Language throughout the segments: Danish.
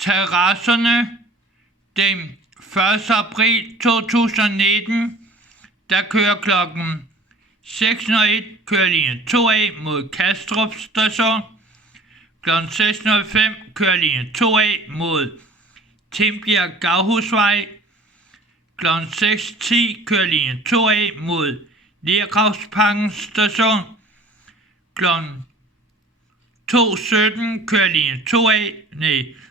Terrasserne den 1. april 2019, der kører klokken 6.01 kører linje 2A mod Kastrup station. Klokken 6.05 kører linje 2A mod Tingbjerg Gravhusvej. Klokken 6.10 kører linje 2A mod Lergravsparken station. Klokken 2.17 kører linje 2A,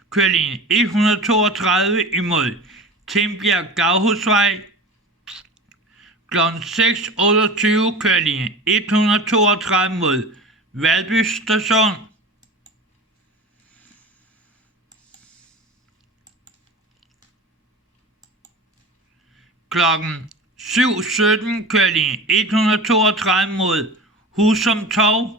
kører linje 132 imod Tingbjerg Gravhusvej. Klokken 6.28 kører linje 132 mod Valby station. Klokken 7.17 kører linje 132 mod Husum Torv.